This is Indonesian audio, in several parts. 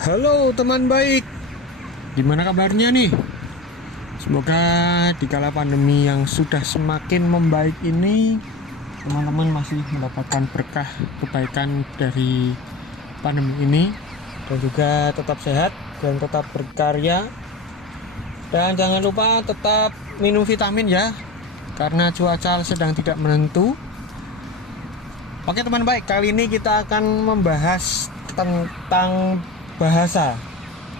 Halo teman baik, gimana kabarnya nih? Semoga di kala pandemi yang sudah semakin membaik ini, teman-teman masih mendapatkan berkah kebaikan dari pandemi ini, dan juga tetap sehat dan tetap berkarya. Dan jangan lupa tetap minum vitamin ya, karena cuaca sedang tidak menentu. Oke teman baik, kali ini kita akan membahas tentang bahasa,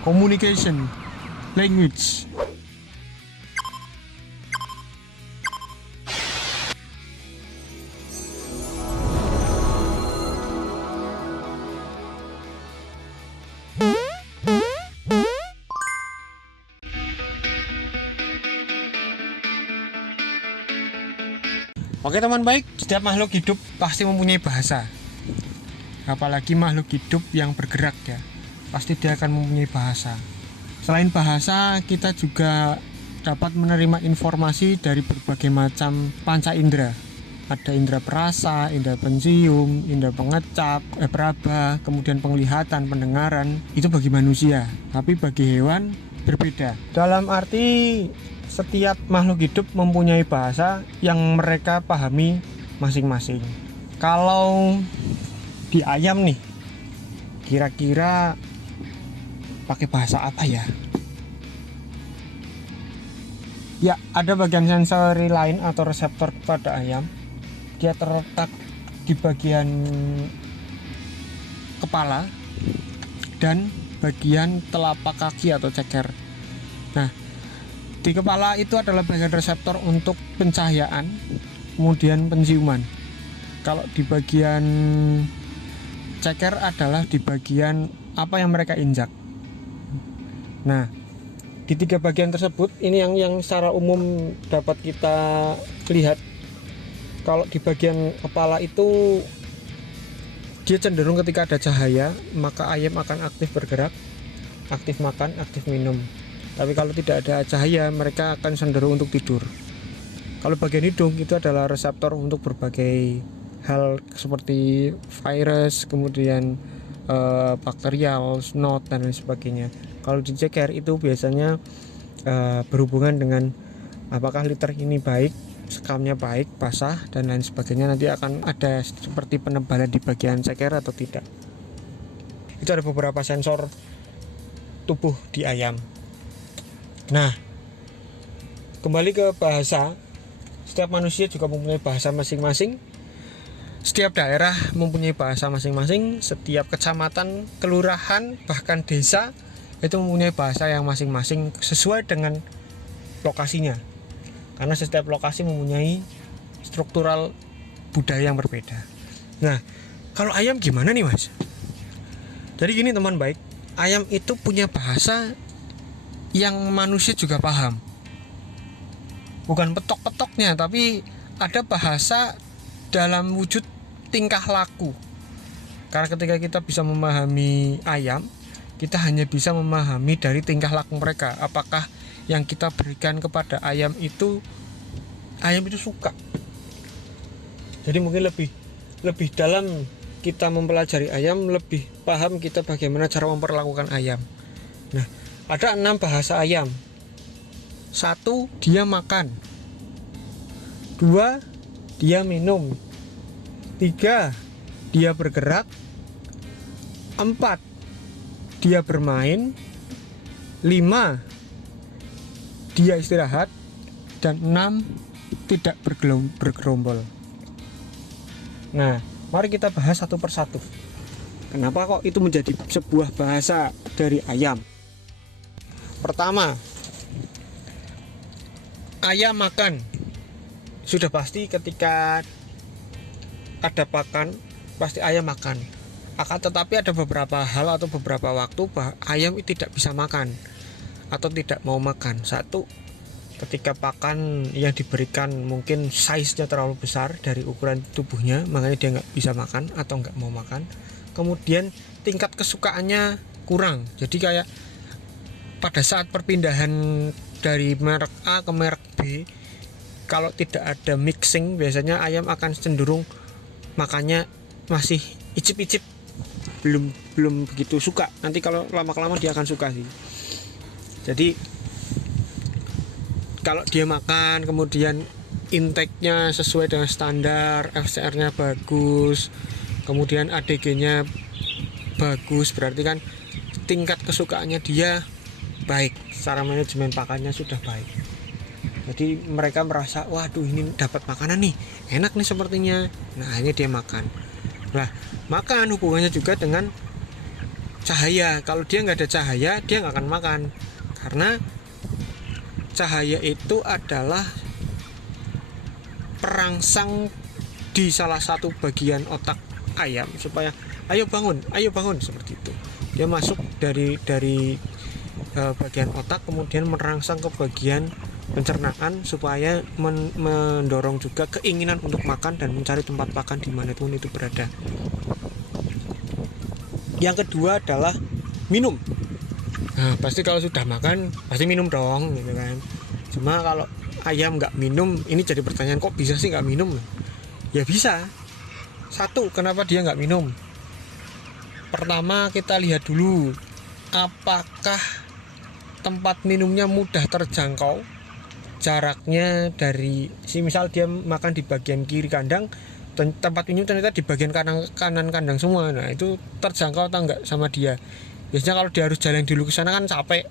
communication, language. Oke teman baik, setiap makhluk hidup pasti mempunyai bahasa. Apalagi makhluk hidup yang bergerak ya, pasti dia akan mempunyai bahasa. Selain bahasa, kita juga dapat menerima informasi dari berbagai macam panca indera. Ada indera perasa, indera pencium, indera pengecap, peraba, kemudian penglihatan, pendengaran. Itu bagi manusia, tapi bagi hewan berbeda. Dalam arti setiap makhluk hidup mempunyai bahasa yang mereka pahami masing-masing. Kalau di ayam nih, kira-kira pakai bahasa apa ya? Ya, ada bagian sensori lain atau reseptor pada ayam. Dia terletak di bagian kepala dan bagian telapak kaki atau ceker. Nah, di kepala itu adalah bagian reseptor untuk pencahayaan, kemudian penciuman. Kalau di bagian ceker adalah di bagian apa yang mereka injak. Nah, di tiga bagian tersebut ini yang secara umum dapat kita lihat. Kalau di bagian kepala itu dia cenderung ketika ada cahaya, maka ayam akan aktif bergerak, aktif makan, aktif minum. Tapi kalau tidak ada cahaya, mereka akan cenderung untuk tidur. Kalau bagian hidung itu adalah reseptor untuk berbagai hal seperti virus, kemudian bakterial, snot dan lain sebagainya. Kalau di ceker itu biasanya berhubungan dengan apakah liter ini baik, sekamnya baik, basah dan lain sebagainya. Nanti akan ada seperti penebalan di bagian ceker atau tidak. Itu ada beberapa sensor tubuh di ayam. Nah, kembali ke bahasa. Setiap manusia juga mempunyai bahasa masing-masing. Setiap daerah mempunyai bahasa masing-masing. Setiap kecamatan, kelurahan, bahkan desa itu mempunyai bahasa yang masing-masing sesuai dengan lokasinya. Karena setiap lokasi mempunyai struktural budaya yang berbeda. Nah, kalau ayam gimana nih mas? Jadi gini teman baik, ayam itu punya bahasa yang manusia juga paham. Bukan petok-petoknya, tapi ada bahasa dalam wujud tingkah laku. Karena ketika kita bisa memahami ayam, kita hanya bisa memahami dari tingkah laku mereka. Apakah yang kita berikan kepada ayam itu suka. Jadi mungkin lebih dalam kita mempelajari ayam, lebih paham kita bagaimana cara memperlakukan ayam. Nah, ada 6 bahasa ayam. 1, dia makan. 2, dia minum. 3, dia bergerak. 4, dia bermain. 5, dia istirahat. Dan 6, tidak bergerombol. Nah, mari kita bahas satu persatu. Kenapa kok itu menjadi sebuah bahasa dari ayam? Pertama, ayam makan. Sudah pasti ketika ada pakan, pasti ayam makan. Akan tetapi ada beberapa hal atau beberapa waktu ayam tidak bisa makan atau tidak mau makan. Satu, ketika pakan yang diberikan mungkin size-nya terlalu besar dari ukuran tubuhnya, makanya dia nggak bisa makan atau nggak mau makan. Kemudian tingkat kesukaannya kurang. Jadi kayak pada saat perpindahan dari merek A ke merek B, kalau tidak ada mixing, biasanya ayam akan cenderung makannya masih icip-icip. belum begitu suka. Nanti kalau lama-kelamaan dia akan suka sih. Jadi kalau dia makan kemudian intake-nya sesuai dengan standar, FCR-nya bagus, kemudian ADG-nya bagus, berarti kan tingkat kesukaannya dia baik, secara manajemen pakannya sudah baik. Jadi mereka merasa, waduh ini dapat makanan nih, enak nih sepertinya. Nah akhirnya dia makan. Nah makan hubungannya juga dengan cahaya. Kalau dia nggak ada cahaya, dia nggak akan makan. Karena cahaya itu adalah perangsang di salah satu bagian otak ayam supaya ayo bangun seperti itu. Dia masuk dari bagian otak kemudian merangsang ke bagian pencernaan supaya mendorong juga keinginan untuk makan dan mencari tempat makan dimanapun itu berada. Yang kedua adalah minum. Nah, pasti kalau sudah makan pasti minum dong, gitu kan. Cuma kalau ayam nggak minum, ini jadi pertanyaan, kok bisa sih nggak minum? Ya bisa. Satu, kenapa dia nggak minum? Pertama kita lihat dulu, apakah tempat minumnya mudah terjangkau. Jaraknya dari misal dia makan di bagian kiri kandang, tempat minum ternyata di bagian kanan kandang semua. Nah itu terjangkau atau enggak sama dia. Biasanya kalau dia harus jalan dulu ke sana kan capek,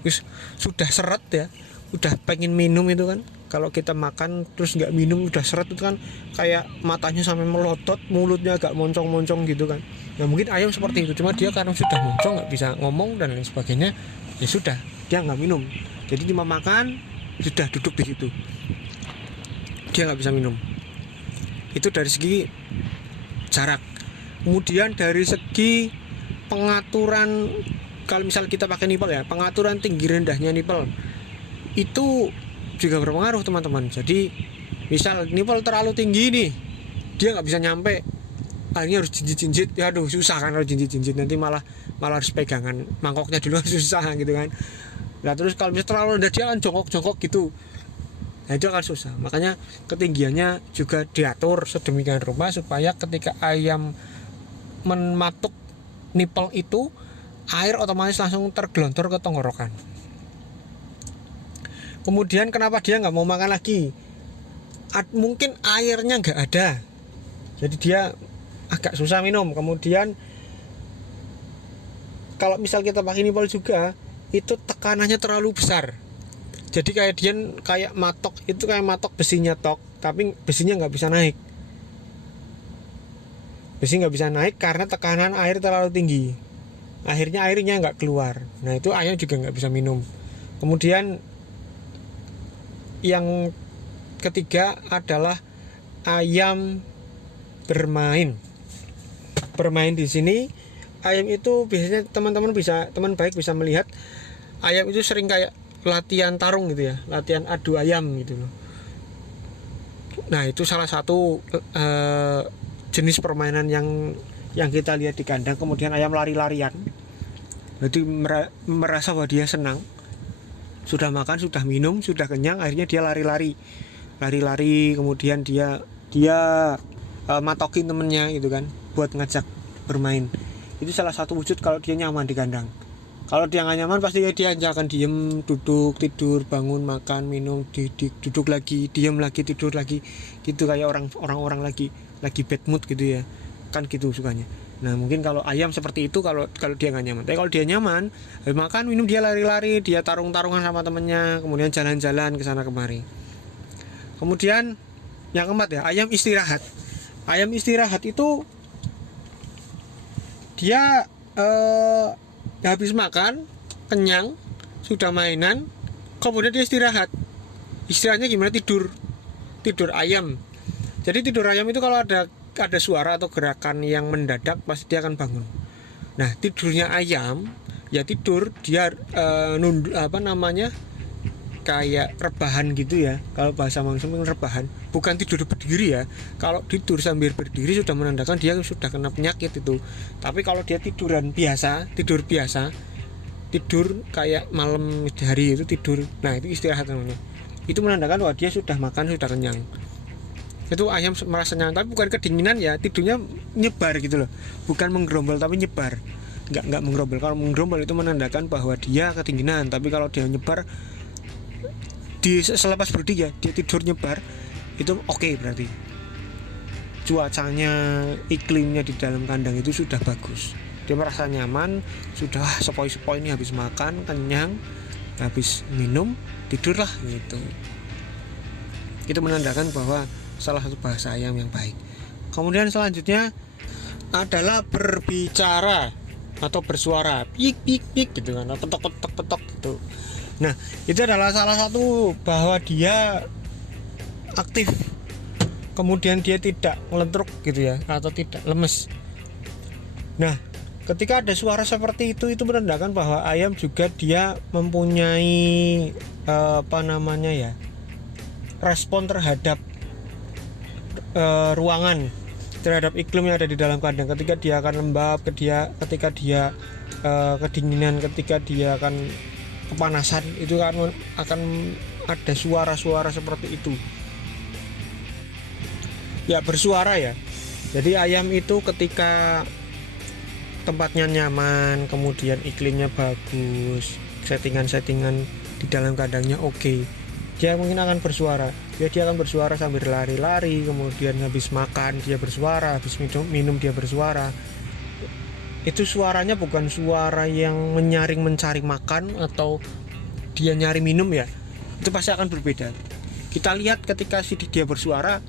terus sudah seret ya, udah pengen minum itu kan. Kalau kita makan terus nggak minum udah seret itu kan kayak matanya sampai melotot, mulutnya agak moncong-moncong gitu kan. Ya mungkin ayam seperti itu, cuma dia karena sudah moncong nggak bisa ngomong dan lain sebagainya, ya sudah dia nggak minum. Jadi cuma makan sudah duduk di situ, dia nggak bisa minum. Itu dari segi jarak. Kemudian dari segi pengaturan, kalau misal kita pakai nipel ya, pengaturan tinggi rendahnya nipel itu juga berpengaruh teman-teman. Jadi misal nipel terlalu tinggi nih, dia nggak bisa nyampe, akhirnya harus jinjit-jinjit. Ya aduh susah kan kalau jinjit-jinjit, nanti malah harus pegangan mangkoknya dulu susah gitu kan. Nah terus kalau misalnya terlalu rendah dia kan jongkok-jongkok gitu, nah itu akan susah. Makanya ketinggiannya juga diatur sedemikian rupa supaya ketika ayam mematuk nipel itu, air otomatis langsung tergelontor ke tenggorokan. Kemudian kenapa dia nggak mau makan lagi? Mungkin airnya nggak ada, jadi dia agak susah minum. Kemudian kalau misal kita pakai nipel juga, itu tekanannya terlalu besar. Jadi kayak dia kayak matok, itu kayak matok besinya tok, tapi besinya nggak bisa naik. Besi nggak bisa naik karena tekanan air terlalu tinggi. Akhirnya airnya nggak keluar. Nah itu ayam juga nggak bisa minum. Kemudian yang ketiga adalah ayam bermain. Bermain di sini ayam itu biasanya teman baik bisa melihat ayam itu sering kayak latihan tarung gitu ya, latihan adu ayam gitu loh. Nah itu salah satu jenis permainan yang kita lihat di kandang. Kemudian ayam lari-larian, jadi merasa bahwa dia senang, sudah makan, sudah minum, sudah kenyang, akhirnya dia lari-lari, kemudian dia matokin temennya gitu kan, buat ngajak bermain. Itu salah satu wujud kalau dia nyaman di kandang. Kalau dia nggak nyaman pasti dia akan diem, duduk, tidur, bangun, makan, minum, duduk lagi, diem lagi, tidur lagi, gitu kayak orang lagi bad mood gitu ya, kan gitu sukanya. Nah mungkin kalau ayam seperti itu kalau dia nggak nyaman. Tapi kalau dia nyaman, makan, minum, dia lari-lari, dia tarung-tarungan sama temennya, kemudian jalan-jalan ke sana kemari. Kemudian yang keempat ya, ayam istirahat. Ayam istirahat itu dia habis makan, kenyang, sudah mainan, kemudian dia istirahat. Istirahatnya gimana? Tidur ayam. Jadi tidur ayam itu kalau ada suara atau gerakan yang mendadak pasti dia akan bangun. Nah tidurnya ayam ya tidur dia kayak rebahan gitu ya. Kalau bahasa manusia mungkin rebahan, bukan tidur berdiri ya. Kalau tidur sambil berdiri sudah menandakan dia sudah kena penyakit itu. Tapi kalau dia tidur biasa, tidur kayak malam hari itu tidur, nah itu istirahat namanya. Itu menandakan bahwa dia sudah makan, sudah kenyang. itu ayam merasa nyaman, tapi bukan kedinginan ya, tidurnya nyebar gitu loh, bukan menggerombol tapi nyebar, nggak menggerombol. Kalau menggerombol itu menandakan bahwa dia kedinginan, tapi kalau dia nyebar di selepas berdiri ya, dia tidur nyebar, itu oke, berarti cuacanya, iklimnya di dalam kandang itu sudah bagus, dia merasa nyaman, sudah sepoi-sepoi ini habis makan kenyang, habis minum tidurlah gitu. Itu menandakan bahwa salah satu bahasa ayam yang baik. Kemudian selanjutnya adalah berbicara atau bersuara, pik pik pik gitu kan, petok petok petok gitu. Nah, itu adalah salah satu bahwa dia aktif, kemudian dia tidak melentruk gitu ya, atau tidak lemes. Nah, ketika ada suara seperti itu menandakan bahwa ayam juga dia mempunyai respon terhadap ruangan, terhadap iklim yang ada di dalam kandang. Ketika dia akan lembab, ketika dia kedinginan, ketika dia akan kepanasan, itu akan ada suara-suara seperti itu ya, bersuara ya. Jadi ayam itu ketika tempatnya nyaman, kemudian iklimnya bagus, settingan di dalam kandangnya oke, dia mungkin akan bersuara. Dia akan bersuara sambil lari-lari, kemudian habis makan dia bersuara, habis minum dia bersuara. Itu suaranya bukan suara yang menyaring mencari makan atau dia nyari minum ya, itu pasti akan berbeda. Kita lihat ketika dia bersuara,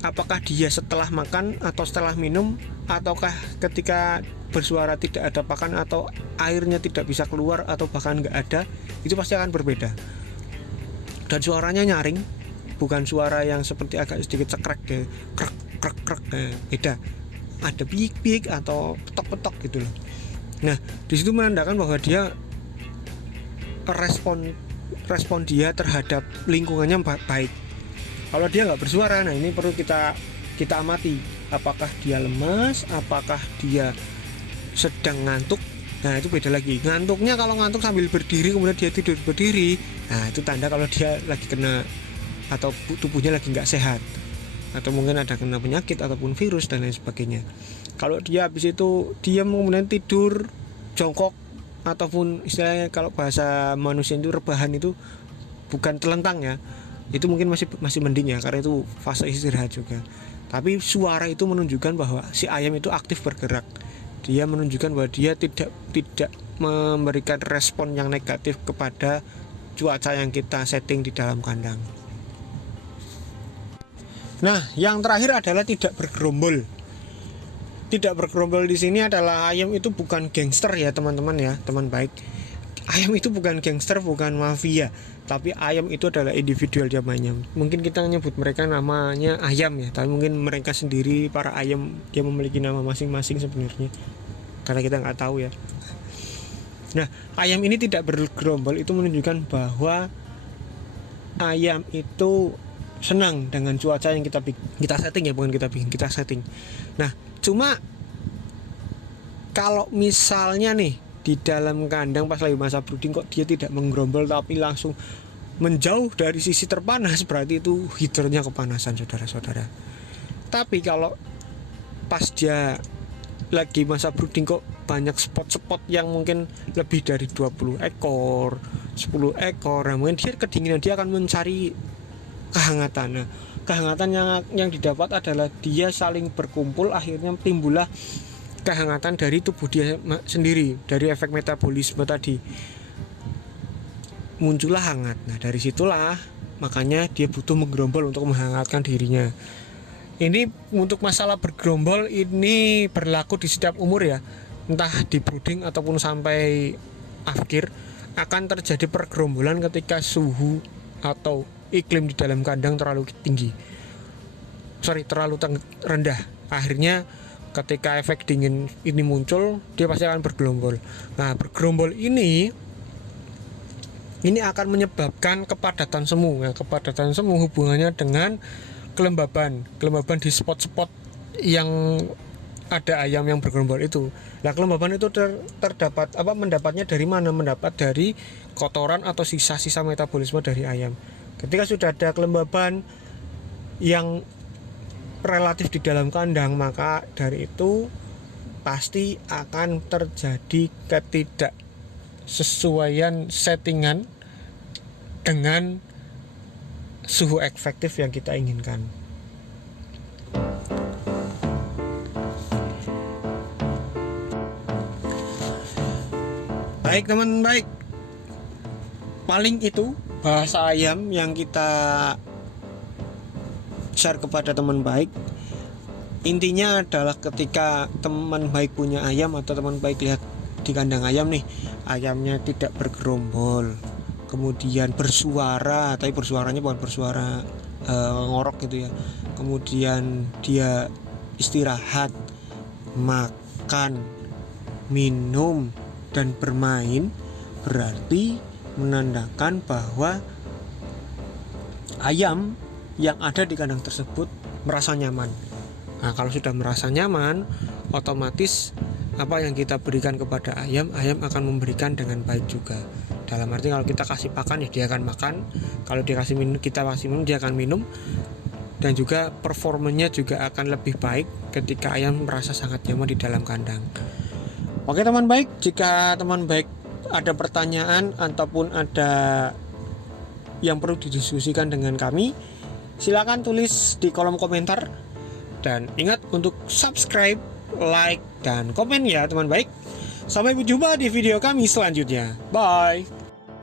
apakah dia setelah makan atau setelah minum, ataukah ketika bersuara tidak ada pakan atau airnya tidak bisa keluar atau bahkan nggak ada, itu pasti akan berbeda. Dan suaranya nyaring, bukan suara yang seperti agak sedikit cekrek deh, krek krek krek, beda. Ada pik-pik atau petok-petok gitu loh. Nah, di situ menandakan bahwa dia respon dia terhadap lingkungannya baik. Kalau dia nggak bersuara, nah ini perlu kita amati, apakah dia lemas, apakah dia sedang ngantuk. Nah, itu beda lagi. Ngantuknya kalau ngantuk sambil berdiri kemudian dia tidur berdiri, nah itu tanda kalau dia lagi kena atau tubuhnya lagi nggak sehat, atau mungkin ada kena penyakit ataupun virus dan lain sebagainya. Kalau dia habis itu diam kemudian tidur jongkok, ataupun istilahnya kalau bahasa manusia itu rebahan, itu bukan telentang ya, itu mungkin masih mending ya, karena itu fase istirahat juga. Tapi suara itu menunjukkan bahwa si ayam itu aktif bergerak. Dia menunjukkan bahwa dia tidak memberikan respon yang negatif kepada cuaca yang kita setting di dalam kandang. Nah, yang terakhir adalah tidak bergerombol. Tidak bergerombol di sini adalah ayam itu bukan gangster ya teman-teman ya, teman baik. Ayam itu bukan gangster, bukan mafia, tapi ayam itu adalah individual jamannya. Mungkin kita nyebut mereka namanya ayam ya, tapi mungkin mereka sendiri, para ayam, dia memiliki nama masing-masing sebenarnya, karena kita nggak tahu ya. Nah, ayam ini tidak bergerombol itu menunjukkan bahwa ayam itu senang dengan cuaca yang kita setting ya, bukan kita setting. Nah, cuma kalau misalnya nih di dalam kandang pas lagi masa brooding kok dia tidak menggerombol tapi langsung menjauh dari sisi terpanas, berarti itu heaternya kepanasan saudara-saudara. Tapi kalau pas dia lagi masa brooding kok banyak spot-spot yang mungkin lebih dari 20 ekor, 10 ekor, nah mungkin dia kedinginan, dia akan mencari kehangatan. Nah, kehangatan yang didapat adalah dia saling berkumpul, akhirnya timbullah kehangatan dari tubuh dia sendiri, dari efek metabolisme tadi muncullah hangat. Nah, dari situlah makanya dia butuh menggerombol untuk menghangatkan dirinya. Ini untuk masalah bergerombol ini berlaku di setiap umur ya, entah di brooding ataupun sampai akhir akan terjadi pergerombolan ketika suhu atau iklim di dalam kandang terlalu rendah. Akhirnya ketika efek dingin ini muncul, dia pasti akan bergerombol. Nah, bergerombol ini akan menyebabkan kepadatan semu. Nah, kepadatan semu hubungannya dengan kelembaban di spot-spot yang ada ayam yang bergerombol itu. Nah, kelembaban itu mendapatnya dari mana? Mendapat dari kotoran atau sisa-sisa metabolisme dari ayam. Ketika sudah ada kelembaban yang relatif di dalam kandang, maka dari itu pasti akan terjadi ketidaksesuaian settingan dengan suhu efektif yang kita inginkan. Baik teman baik, paling itu bahasa ayam yang kita share kepada teman baik. Intinya adalah ketika teman baik punya ayam atau teman baik lihat di kandang ayam nih, ayamnya tidak bergerombol, kemudian bersuara, tapi bersuaranya bukan bersuara ngorok gitu ya, kemudian dia istirahat, makan, minum, dan bermain, berarti menandakan bahwa ayam yang ada di kandang tersebut merasa nyaman. Nah, kalau sudah merasa nyaman, otomatis apa yang kita berikan kepada ayam, ayam akan memberikan dengan baik juga. Dalam arti kalau kita kasih pakan ya dia akan makan, kalau dia kasih minum, kita kasih minum, dia akan minum, dan juga performanya juga akan lebih baik ketika ayam merasa sangat nyaman di dalam kandang. Oke teman baik, jika teman baik ada pertanyaan ataupun ada yang perlu didiskusikan dengan kami, silakan tulis di kolom komentar. Dan ingat untuk subscribe, like, dan komen ya teman baik. Sampai berjumpa di video kami selanjutnya. Bye.